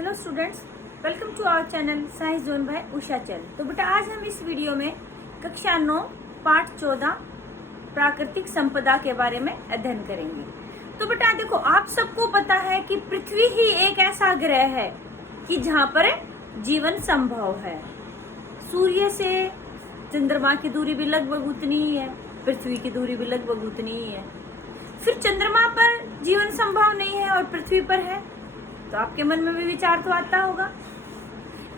Hello students, welcome to our channel science zone by Usha चल। तो बेटा आज हम इस वीडियो में कक्षा 9 पाठ 14 प्राकृतिक संपदा के बारे में अध्ययन करेंगे। तो बेटा देखो, आप सबको पता है कि पृथ्वी ही एक ऐसा ग्रह है कि जहाँ पर जीवन संभव है। सूर्य से चंद्रमा की दूरी भी लगभग उतनी ही है, पृथ्वी की दूरी भी लगभग उतनी ही है। फिर चंद्रमा पर जीवन संभव नहीं है और पृथ्वी पर है, तो आपके मन में भी विचार तो आता होगा,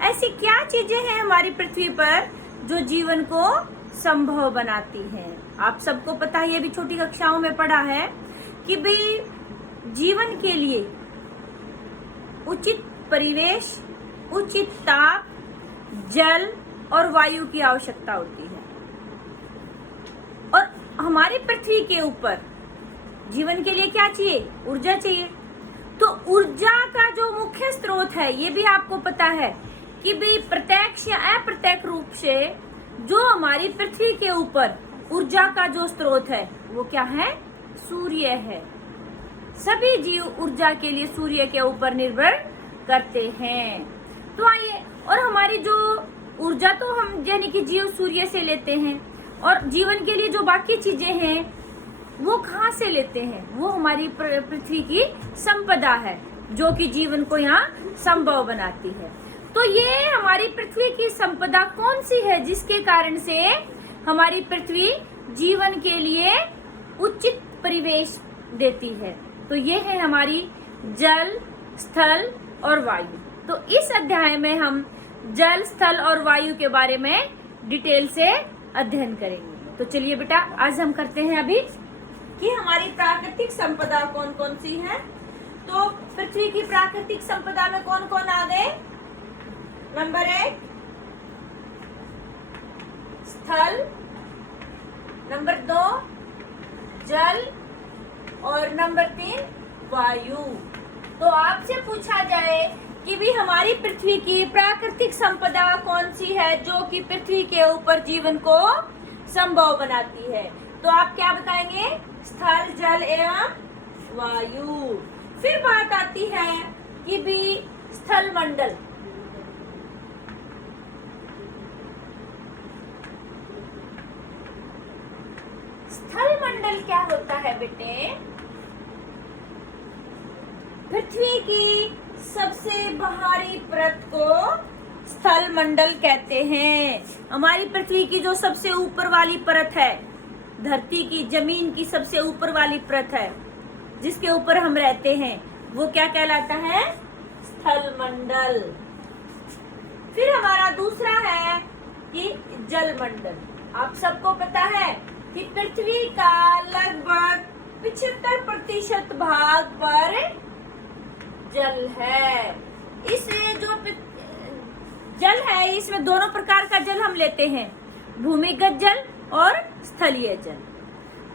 ऐसी क्या चीजें हैं हमारी पृथ्वी पर जो जीवन को संभव बनाती हैं। आप सबको पता है, ये भी छोटी कक्षाओं में पढ़ा है कि भाई जीवन के लिए उचित परिवेश, उचित ताप, जल और वायु की आवश्यकता होती है। और हमारी पृथ्वी के ऊपर जीवन के लिए क्या चाहिए? ऊर्जा चाहिए। तो ऊर्जा का जो मुख्य स्रोत है, ये भी आपको पता है कि भी प्रत्यक्ष या अप्रत्यक्ष रूप से जो हमारी पृथ्वी के ऊपर ऊर्जा का जो स्रोत है वो क्या है? सूर्य है। सभी जीव ऊर्जा के लिए सूर्य के ऊपर निर्भर करते हैं। तो आइए, और हमारी जो ऊर्जा तो हम यानी कि जीव सूर्य से लेते हैं, और जीवन के लिए जो बाकी चीजें हैं वो कहाँ से लेते हैं? वो हमारी पृथ्वी की संपदा है जो कि जीवन को यहाँ संभव बनाती है। तो ये हमारी पृथ्वी की संपदा कौन सी है जिसके कारण से हमारी पृथ्वी जीवन के लिए उचित परिवेश देती है? तो ये है हमारी जल, स्थल और वायु। तो इस अध्याय में हम जल, स्थल और वायु के बारे में डिटेल से अध्ययन करेंगे। तो चलिए बेटा, आज हम करते हैं अभी कि हमारी प्राकृतिक संपदा कौन कौन सी है। तो पृथ्वी की प्राकृतिक संपदा में कौन कौन आ गए? नंबर 1 स्थल, नंबर 2 जल और नंबर 3 वायु। तो आपसे पूछा जाए कि भी हमारी पृथ्वी की प्राकृतिक संपदा कौन सी है जो कि पृथ्वी के ऊपर जीवन को संभव बनाती है, तो आप क्या बताएंगे? स्थल, जल एवं वायु। फिर बात आती है कि भी स्थल मंडल। स्थल मंडल क्या होता है बेटे? पृथ्वी की सबसे बाहरी परत को स्थल मंडल कहते हैं। हमारी पृथ्वी की जो सबसे ऊपर वाली परत है, धरती की, जमीन की सबसे ऊपर वाली परत है जिसके ऊपर हम रहते हैं, वो क्या कहलाता है? स्थल मंडल। फिर हमारा दूसरा है कि जल मंडल। आप सबको पता है कि पृथ्वी का लगभग 75% भाग पर जल है। इसमें जो जल है, इसमें दोनों प्रकार का जल हम लेते हैं, भूमिगत जल और स्थलीय जल।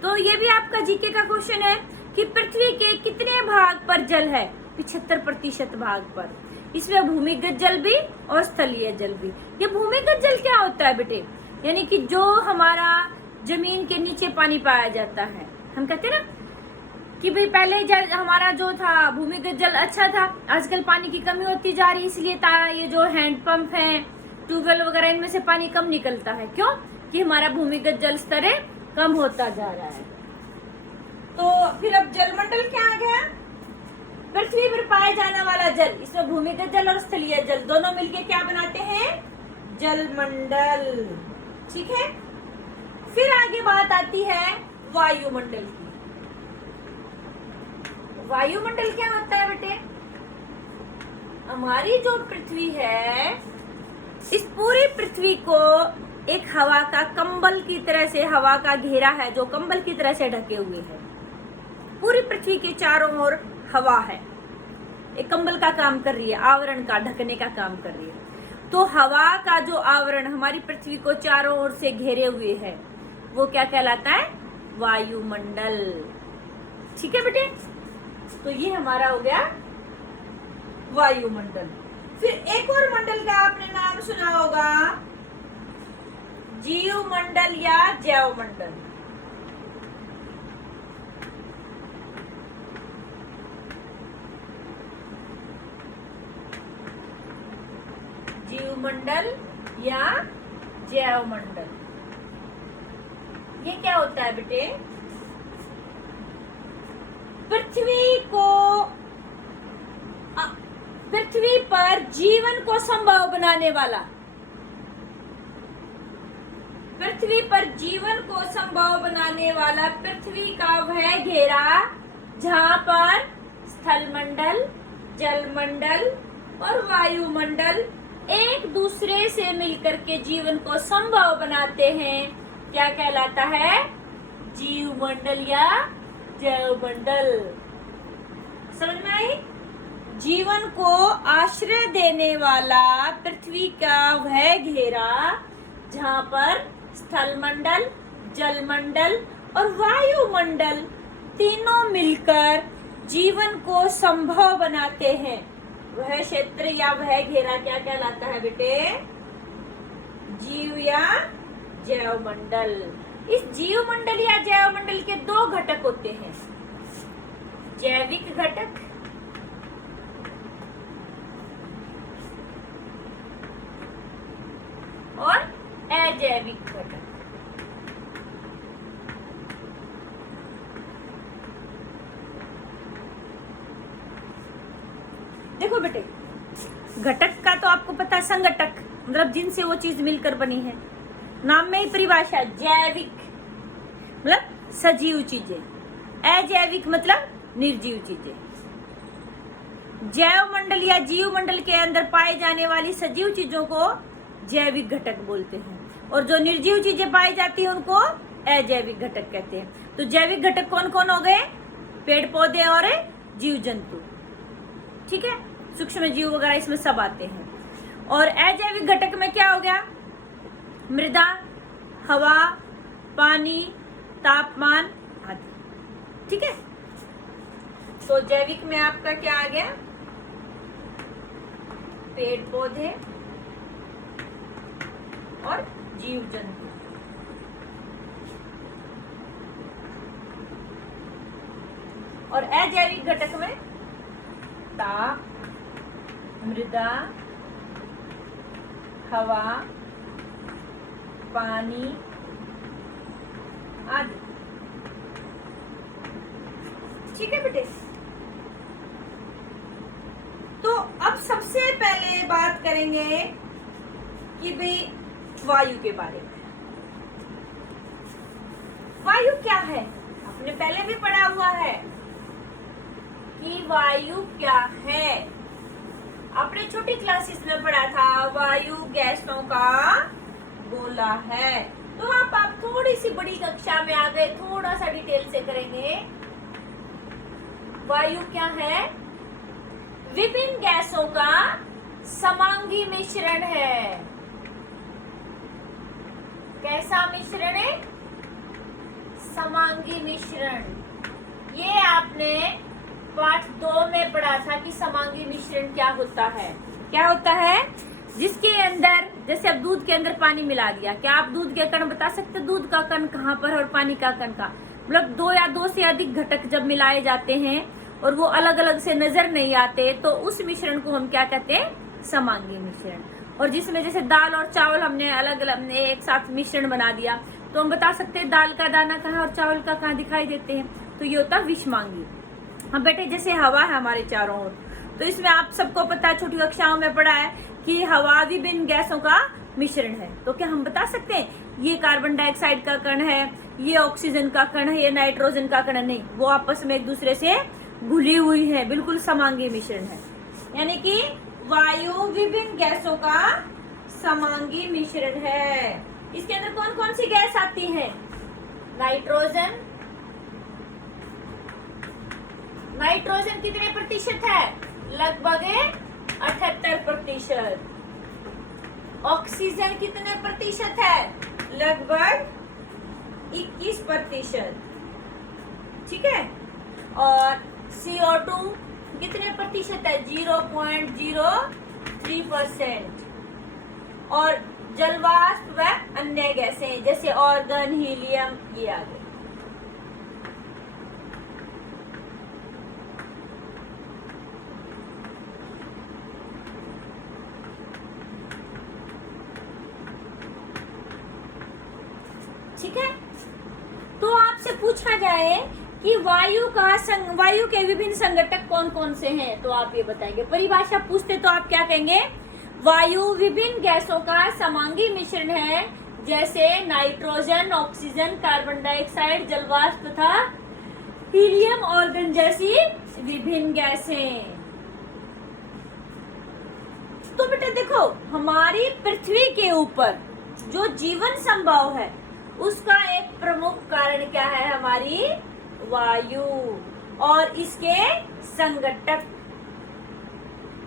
तो ये भी आपका जीके का क्वेश्चन है कि पृथ्वी के कितने भाग पर जल है? 75% भाग पर। इसमें भूमिगत जल भी और स्थलीय जल भी। ये भूमिगत जल क्या होता है बेटे? यानी कि जो हमारा जमीन के नीचे पानी पाया जाता है। हम कहते हैं ना कि भाई पहले जल हमारा जो था भूमिगत जल अच्छा था, आजकल पानी की कमी होती जा रही है, इसलिए ये जो हैंडपंप है, ट्यूबवेल वगैरह, इनमें से पानी कम निकलता है। क्यों? कि हमारा भूमिगत जल स्तर कम होता जा रहा है। तो फिर अब जलमंडल क्या आ गया? पृथ्वी पर पाए जाने वाला जल। इसमें भूमिगत जल और स्थलीय जल दोनों मिलके क्या बनाते हैं? जलमंडल। ठीक है। फिर आगे बात आती है वायुमंडल की। वायुमंडल क्या होता है बेटे? हमारी जो पृथ्वी है, इस पूरी पृथ्वी को एक हवा का कंबल की तरह से, हवा का घेरा है जो कंबल की तरह से ढके हुए है। पूरी पृथ्वी के चारों ओर हवा है, एक कंबल का काम कर रही है, आवरण का, ढकने का काम कर रही है। तो हवा का जो आवरण हमारी पृथ्वी को चारों ओर से घेरे हुए है, वो क्या कहलाता है? वायुमंडल। ठीक है बेटे। तो ये हमारा हो गया वायुमंडल। फिर एक और मंडल का आपने नाम सुना होगा, जीव मंडल या जैव मंडल। जीवमंडल या जैवमंडल। ये क्या होता है बेटे? पृथ्वी पर जीवन को संभव बनाने वाला, पृथ्वी पर जीवन को संभव बनाने वाला पृथ्वी का वह घेरा जहां पर स्थलमंडल, जलमंडल और वायुमंडल एक दूसरे से मिलकर के जीवन को संभव बनाते हैं, क्या कहलाता है? जीवमंडल या जैवमंडल। समझ में आई? जीवन को आश्रय देने वाला पृथ्वी का वह घेरा जहां पर स्थलमंडल, जलमंडल और वायुमंडल तीनों मिलकर जीवन को संभव बनाते हैं, वह क्षेत्र या वह घेरा क्या कहलाता है बेटे? जीव या जैवमंडल। इस जीवमंडल या जैवमंडल के दो घटक होते हैं, जैविक घटक और अजैविक घटक। देखो बेटे, घटक का तो आपको पता है, संघटक मतलब जिनसे वो चीज मिलकर बनी है। नाम में ही परिभाषा, जैविक मतलब सजीव चीजें, अजैविक मतलब निर्जीव चीजें। जैव मंडल या जीव मंडल के अंदर पाए जाने वाली सजीव चीजों को जैविक घटक बोलते हैं, और जो निर्जीव चीजें पाई जाती हैं उनको अजैविक घटक कहते हैं। तो जैविक घटक कौन कौन हो गए? पेड़ पौधे और जीव जंतु, ठीक है, सूक्ष्म जीव वगैरह इसमें सब आते हैं। और अजैविक घटक में क्या हो गया? मृदा, हवा, पानी, तापमान आदि, ठीक है। तो जैविक में आपका क्या आ गया? पेड़ पौधे और जीव जंतु। और अजैविक घटक में ताप, मृदा, हवा, पानी आदि, ठीक है बेटे। तो अब सबसे पहले बात करेंगे कि भाई वायु के बारे में। वायु क्या है? आपने पहले भी पढ़ा हुआ है कि वायु क्या है। आपने छोटी क्लासेस में पढ़ा था, वायु गैसों का गोला है। तो आप थोड़ी सी बड़ी कक्षा में आ गए, थोड़ा सा डिटेल से करेंगे। वायु क्या है? विभिन्न गैसों का समांगी मिश्रण है। कैसा मिश्रण है? समांगी मिश्रण। ये आपने पाठ 2 में पढ़ा था कि समांगी मिश्रण क्या होता है। क्या होता है? जिसके अंदर, जैसे अब दूध के अंदर पानी मिला दिया, क्या आप दूध के कण बता सकते? दूध का कण कहाँ पर है और पानी का कण का, मतलब 2 या 2 से अधिक घटक जब मिलाए जाते हैं और वो अलग अलग से नजर नहीं आते, तो उस मिश्रण को हम क्या कहते हैं? समांगी मिश्रण। और जिसमें जैसे दाल और चावल हमने अलग अलग एक साथ मिश्रण बना दिया, तो हम बता सकते हैं दाल का दाना कहाँ और चावल का कहाँ दिखाई देते हैं, तो ये होता है विषमांगी। हाँ बेटे, जैसे हवा है हमारे चारों ओर, तो इसमें आप सबको पता है, छोटी कक्षाओं में पढ़ा है कि हवा विभिन्न गैसों का मिश्रण है। तो क्या हम बता सकते हैं ये कार्बन डाइऑक्साइड का कण है, ये ऑक्सीजन का कण है, ये नाइट्रोजन का कण है? नहीं, वो आपस में एक दूसरे से घुली हुई है, बिल्कुल समांगी मिश्रण है। यानी कि वायु विभिन्न गैसों का समांगी मिश्रण है। इसके अंदर कौन कौन सी गैस आती है? नाइट्रोजन। नाइट्रोजन कितने प्रतिशत है? लगभग 78%। ऑक्सीजन कितने प्रतिशत है? लगभग 21%, ठीक है। और CO2 कितने प्रतिशत है? 0.03%। और जलवाष्प व अन्य गैसें जैसे ऑर्गन, हीलियम, ये आ गए। ठीक है। तो आपसे पूछा जाए कि वायु के विभिन्न संघटक कौन कौन से हैं, तो आप ये बताएंगे। परिभाषा पूछते तो आप क्या कहेंगे? वायु विभिन्न गैसों का समांगी मिश्रण है, जैसे नाइट्रोजन, ऑक्सीजन, कार्बन डाइऑक्साइड, जलवाष्प तथा हीलियम, ऑर्गन जैसी विभिन्न गैसें। तो बेटा देखो, हमारी पृथ्वी के ऊपर जो जीवन संभव है उसका एक प्रमुख कारण क्या है? हमारी वायु और इसके संघटक।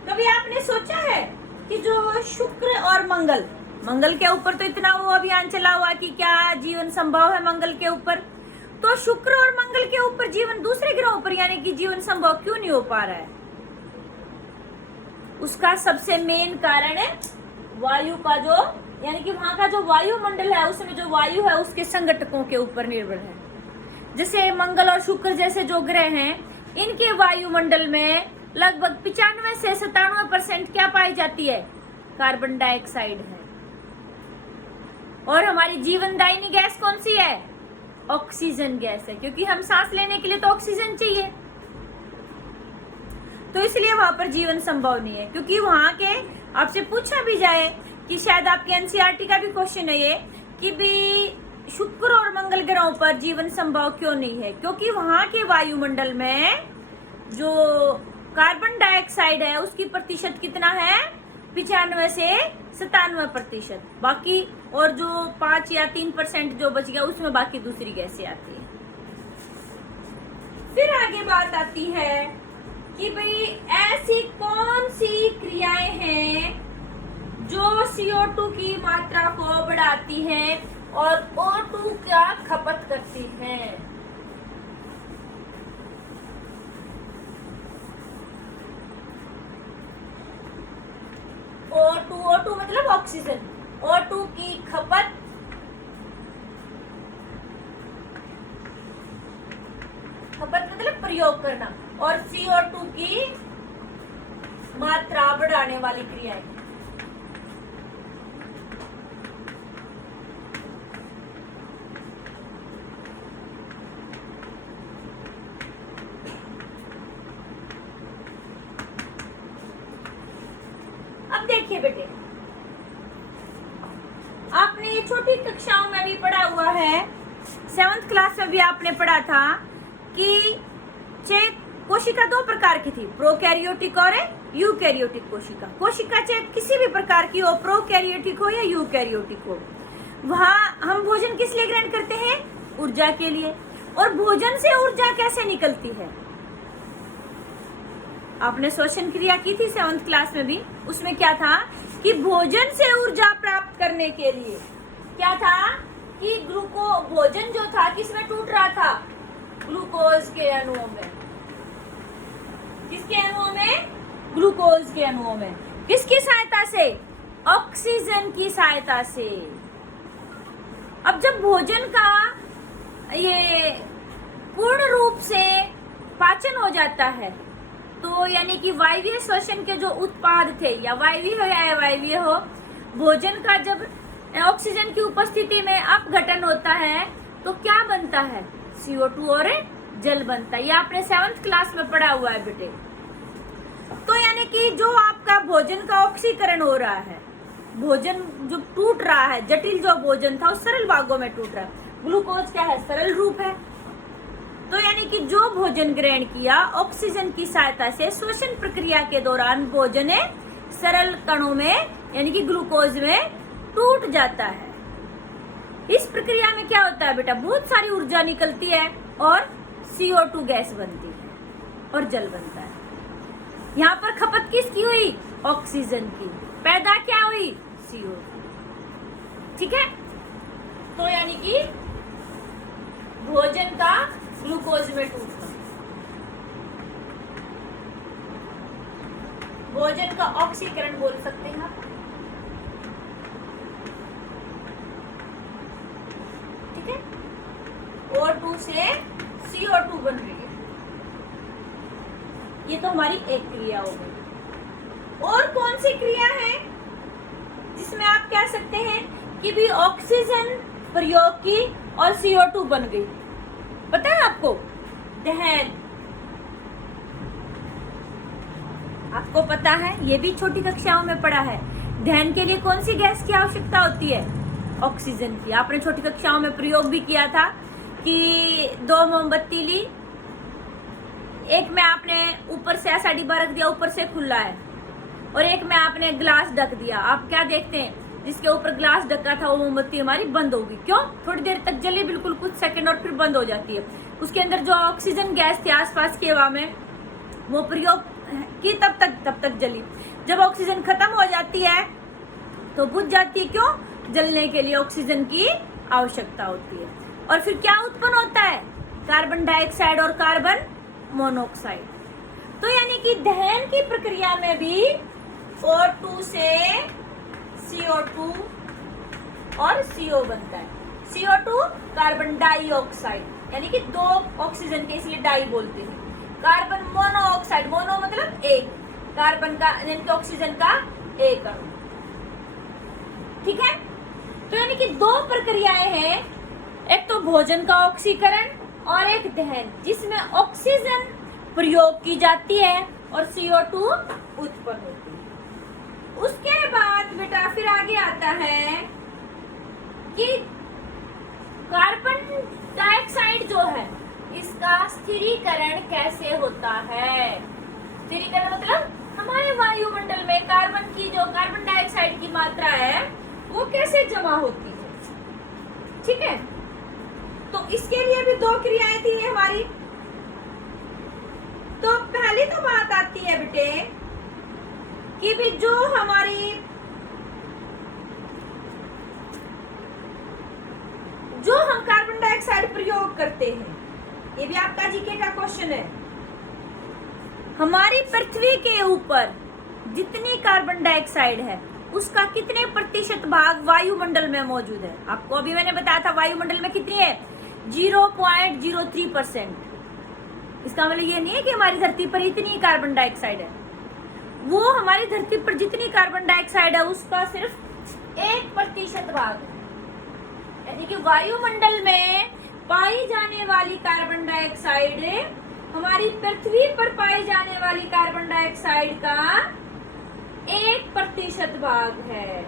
कभी आपने सोचा है कि जो शुक्र और मंगल के ऊपर तो इतना वो अभियान चला हुआ कि क्या जीवन संभव है मंगल के ऊपर, तो शुक्र और मंगल के ऊपर जीवन दूसरे ग्रहों पर यानी कि जीवन संभव क्यों नहीं हो पा रहा है? उसका सबसे मेन कारण है वायु का जो यानी कि वहां का जो वायुमंडल है उसमें जो वायु है उसके संघटकों के ऊपर निर्भर है। जैसे मंगल और शुक्र जैसे जो ग्रह हैं, इनके वायुमंडल में लगभग 95 से 97% क्या पाई जाती है? कार्बन डाइऑक्साइड है। और हमारी जीवनदायिनी गैस कौन सी है? ऑक्सीजन गैस है, क्योंकि हम सांस लेने के लिए तो ऑक्सीजन चाहिए। तो इसलिए वहां पर जीवन संभव नहीं है, क्योंकि वहां के आपसे पूछा भी जाए कि शायद आपके एनसीईआरटी का भी क्वेश्चन है ये कि भी शुक्र और मंगल ग्रहों पर जीवन संभव क्यों नहीं है? क्योंकि वहां के वायुमंडल में जो कार्बन डाइऑक्साइड है उसकी प्रतिशत कितना है? 95 से 97%। बाकी और जो 5 या 3% जो बच गया उसमें बाकी दूसरी गैसें आती है। फिर आगे बात आती है कि भाई ऐसी कौन सी क्रियाएं हैं जो CO2 की मात्रा को बढ़ाती हैं और O2 का खपत करती हैं। O2 मतलब ऑक्सीजन, O2 की खपत मतलब प्रयोग करना, और CO2 की मात्रा बढ़ाने वाली क्रियाएं। अब देखिए बेटे, आपने छोटी कक्षाओं में भी पढ़ा हुआ है, 7th क्लास में भी आपने पढ़ा था कि कोशिका 2 प्रकार की थी, प्रोकैरियोटिक और यूकैरियोटिक कोशिका। कोशिका चाहे किसी भी प्रकार की हो, प्रोकैरियोटिक हो या यूकैरियोटिक हो, वहां हम भोजन किस लिए ग्रहण करते हैं? ऊर्जा के लिए। और भोजन से ऊर्जा कैसे निकलती है? आपने श्वसन क्रिया की थी 7th क्लास में भी, उसमें क्या था कि भोजन से ऊर्जा प्राप्त करने के लिए क्या था कि भोजन जो था किसमें टूट रहा था? ग्लूकोज के अणुओं में। किसके अणुओं में? ग्लूकोज के अणुओं में। किसकी सहायता से? ऑक्सीजन की सहायता से। अब जब भोजन का ये पूर्ण रूप से पाचन हो जाता है तो यानी कि वायवीय श्वसन के जो उत्पाद थे, या वायवीय हो या अवायवीय हो, भोजन का जब ऑक्सीजन की उपस्थिति में अपघटन होता है तो क्या बनता है? CO2 और जल बनता है। ये आपने 7th क्लास में पढ़ा हुआ है बेटे। तो यानी कि जो आपका भोजन का ऑक्सीकरण हो रहा है, भोजन जो टूट रहा है, जटिल जो भोजन था उस सरल भागों में टूट रहा है। ग्लूकोज क्या है? सरल रूप है। तो यानी कि जो भोजन ग्रहण किया ऑक्सीजन की सहायता से, श्वसन प्रक्रिया के दौरान भोजन सरल कणों में यानी कि ग्लूकोज में टूट जाता है। इस प्रक्रिया में क्या होता है बेटा? बहुत सारी ऊर्जा निकलती है और CO2 गैस बनती है और जल बनता है। यहाँ पर खपत किसकी हुई? ऑक्सीजन की। पैदा क्या हुई? CO2। ठीक है। तो यानी कि भोजन का ग्लूकोज में टूटना, भोजन का ऑक्सीकरण बोल सकते हैं आप। ठीक है। O2 से CO2 बन रही है। ये तो हमारी एक क्रिया हो गई। और कौन सी क्रिया है जिसमें आप कह सकते हैं कि भी ऑक्सीजन प्रयोग की और CO2 बन गई। पता है आपको? दहन, आपको पता है, ये भी छोटी कक्षाओं में पढ़ा है। दहन के लिए कौन सी गैस की आवश्यकता होती है? ऑक्सीजन की। आपने छोटी कक्षाओं में प्रयोग भी किया था कि 2 मोमबत्ती ली, एक में आपने ऊपर से ऐसा डिब्बा रख दिया, ऊपर से खुला है, और एक में आपने ग्लास ढक दिया। आप क्या देखते हैं, जिसके ऊपर ग्लास ढका था वो मोमबत्ती हमारी बंद होगी। क्यों? थोड़ी देर तक जली, बिल्कुल कुछ सेकंड, और फिर बंद हो जाती है। उसके अंदर जो ऑक्सीजन गैस थी आसपास की हवा में, वो प्रयोग की तब तक जली। जब ऑक्सीजन खत्म हो जाती है तो बुझ जाती है। क्यों? जलने के लिए ऑक्सीजन की आवश्यकता होती है। और फिर क्या उत्पन्न होता है? कार्बन डाइऑक्साइड और कार्बन मोनोऑक्साइड। तो यानी कि दहन की प्रक्रिया में भी O2 से CO2 और CO बनता है। CO2 कार्बन डाइऑक्साइड, यानी कि 2 ऑक्सीजन के, इसलिए डाई बोलते हैं। कार्बन मोनोऑक्साइड, मोनो मतलब एक, कार्बन का यानी कि ऑक्सीजन का एक अणु। ठीक है? तो यानी कि 2 प्रक्रियाएं हैं, एक तो भोजन का ऑक्सीकरण और एक दहन, जिसमें ऑक्सीजन प्रयोग की जाती है और CO2 उत्पन्न होती है। उसके बाद बेटा फिर आगे आता है कि कार्बन डाइऑक्साइड जो है, इसका स्थिरीकरण कैसे होता है? स्थिरीकरण मतलब हमारे वायुमंडल में कार्बन की, जो कार्बन डाइऑक्साइड की मात्रा है, वो कैसे जमा होती है। ठीक है? तो इसके लिए भी 2 क्रियाएं थी हमारी। तो पहली तो बात आती है बेटे कि भी जो हम कार्बन डाइऑक्साइड प्रयोग करते हैं, ये भी आपका जीके का क्वेश्चन है। हमारी पृथ्वी के ऊपर जितनी कार्बन डाइऑक्साइड है, उसका कितने प्रतिशत भाग वायुमंडल में मौजूद है? आपको अभी मैंने बताया था वायुमंडल में कितनी है, 0.03%। इसका मतलब ये नहीं है कि हमारी धरती पर इतनी कार्बन डाइऑक्साइड है। वो हमारी धरती पर जितनी कार्बन डाइऑक्साइड है उसका सिर्फ 1% भाग है। यानी कि वायुमंडल में पाई जाने वाली कार्बन डाइऑक्साइड हमारी पृथ्वी पर पाई जाने वाली कार्बन डाइऑक्साइड का 1% भाग है।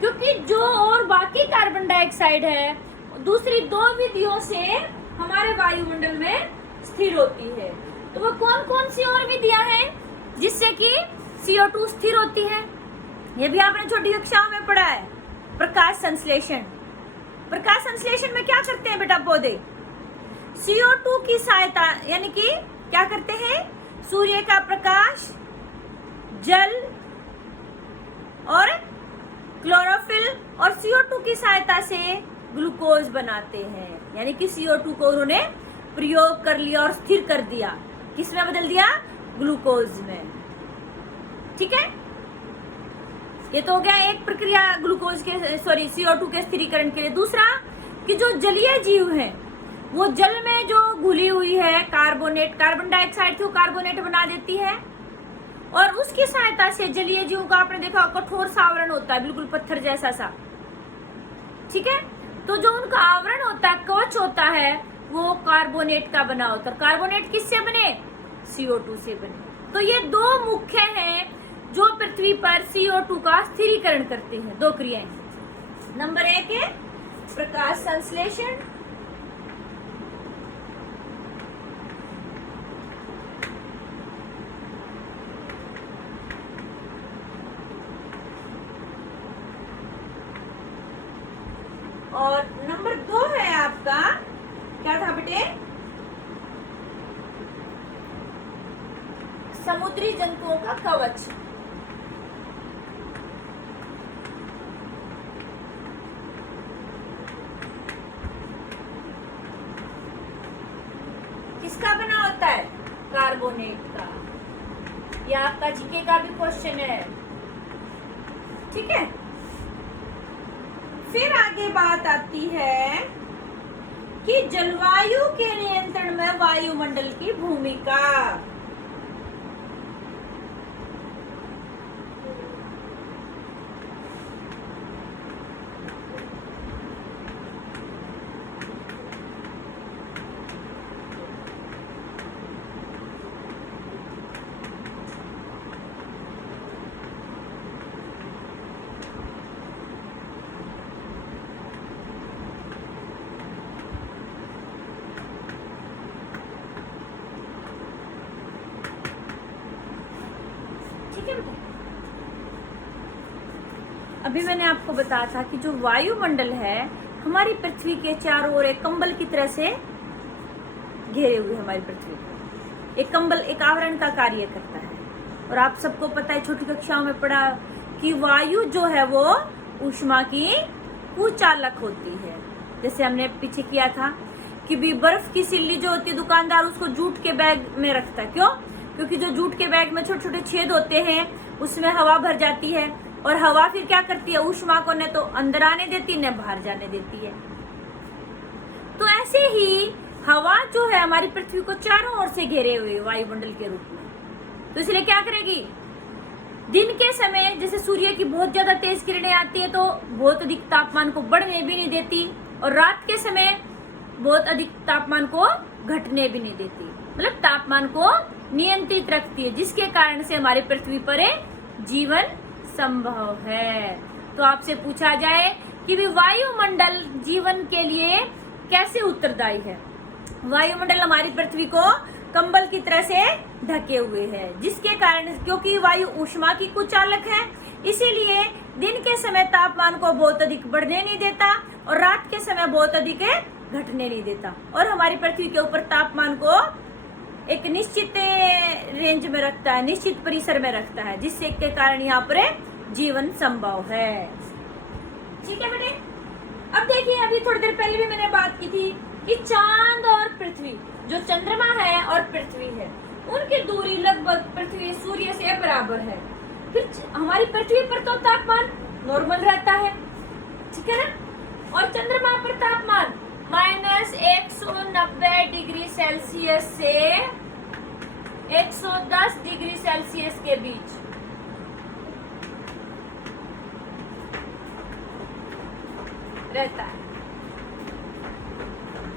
क्योंकि जो और बाकी कार्बन डाइऑक्साइड है दूसरी 2 विधियों से हमारे वायुमंडल में स्थिर होती है। तो वो कौन कौन सी और विधियां हैं जिससे कि CO2 स्थिर होती है? ये भी आपने छोटी कक्षाओं में पढ़ा है। प्रकाश संश्लेषण। प्रकाश संश्लेषण में क्या करते हैं बेटा पौधे? CO2 की सहायता, यानी कि क्या करते हैं, सूर्य का प्रकाश, जल और क्लोरोफिल और CO2 की सहायता से ग्लूकोज बनाते हैं। यानी कि CO2 को उन्होंने प्रयोग कर लिया और स्थिर कर दिया। किसमें बदल दिया? ग्लूकोज में। ठीक है? ये तो हो गया एक प्रक्रिया ग्लूकोज के CO2 के स्थिरीकरण के लिए। दूसरा कि जो जलीय जीव हैं वो जल में जो घुली हुई है कार्बोनेट, कार्बन डाइऑक्साइड को कार्बोनेट बना देती है और उसकी सहायता से जलीय जीव का आपने देखा कठोर सा आवरण होता है, बिल्कुल पत्थर जैसा सा। ठीक है? तो जो उनका आवरण होता है, कवच होता है, वो कार्बोनेट का बना होता है। कार्बोनेट किससे बने? CO2 से बने। तो ये 2 मुख्य हैं जो पृथ्वी पर CO2 का स्थिरीकरण करते हैं। 2 क्रियाएं। नंबर 1 है प्रकाश संश्लेषण, और नंबर 2 है आपका, क्या था बेटे, समुद्री जंतुओं का कवच। किसका बना होता है? कार्बोनेट का। यह आपका जीके का भी क्वेश्चन है। ठीक है? फिर आगे बात आती है कि जलवायु के नियंत्रण में वायुमंडल की भूमिका। अभी मैंने आपको बताया था कि जो वायुमंडल है हमारी पृथ्वी के चारों ओर एक कंबल की तरह से घेरे हुए हमारी पृथ्वी को। एक कंबल एक आवरण का कार्य करता है। और आप सबको पता है, छोटी कक्षाओं में पढ़ा कि वायु जो है वो ऊष्मा की कुचालक होती है। जैसे हमने पीछे किया था कि भी बर्फ की सिल्ली जो होती है, दुकानदार उसको जूट के बैग में रखता है। क्यों? क्योंकि जो जूट के बैग में छोटे छोटे छेद होते हैं उसमें हवा भर जाती है, और हवा फिर क्या करती है, ऊष्मा को न तो अंदर आने देती न बाहर जाने देती है। तो ऐसे ही हवा जो है हमारी पृथ्वी को चारों ओर से घेरे हुए वायुमंडल के रूप में। तो इसलिए क्या करेगी, दिन के समय जैसे सूर्य की बहुत ज्यादा तेज किरणें आती है तो बहुत अधिक तापमान को बढ़ने भी नहीं देती, और रात के समय बहुत अधिक तापमान को घटने भी नहीं देती, मतलब तापमान को नियंत्रित रखती है, जिसके कारण से हमारी पृथ्वी पर जीवन संभव है। तो आपसे पूछा जाए कि भी वायुमंडल जीवन के लिए कैसे उत्तरदायी है। वायुमंडल हमारी पृथ्वी को कंबल की तरह से ढके हुए है, जिसके कारण, क्योंकि वायु ऊष्मा की कुचालक है, इसीलिए दिन के समय तापमान को बहुत अधिक बढ़ने नहीं देता और रात के समय बहुत अधिक घटने नहीं देता, और हमारी पृथ्वी के ऊपर तापमान को एक निश्चित रेंज में रखता है, निश्चित परिसर में रखता है, जिससे के कारण यहाँ पर जीवन संभव है। ठीक है बेटे। अब देखिए, अभी थोड़ी देर पहले भी मैंने बात की थी कि चांद और पृथ्वी, जो चंद्रमा है और पृथ्वी है, उनकी दूरी लगभग पृथ्वी सूर्य से बराबर है। फिर हमारी पृथ्वी पर तो तापमान नॉर्मल रहता है, ठीक है ना, और चंद्रमा पर तापमान -190 डिग्री सेल्सियस से 110 डिग्री सेल्सियस के बीच रहता है।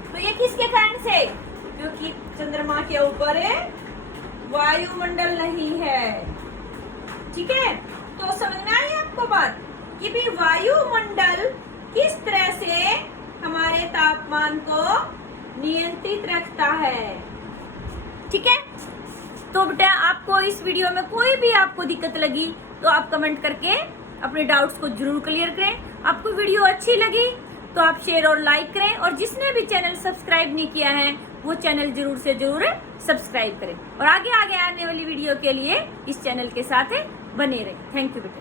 तो ये किसके कारण से? क्योंकि चंद्रमा के ऊपर वायुमंडल नहीं है। ठीक है, तो समझ में आई आपको बात कि भी वायुमंडल किस तरह से हमारे तापमान को नियंत्रित रखता है। ठीक है, तो बेटा आपको इस वीडियो में कोई भी आपको दिक्कत लगी तो आप कमेंट करके अपने डाउट्स को जरूर क्लियर करें। आपको वीडियो अच्छी लगी तो आप शेयर और लाइक करें, और जिसने भी चैनल सब्सक्राइब नहीं किया है वो चैनल जरूर से जरूर सब्सक्राइब करें, और आगे आगे आने वाली वीडियो के लिए इस चैनल के साथ बने रहें। थैंक यू बेटा।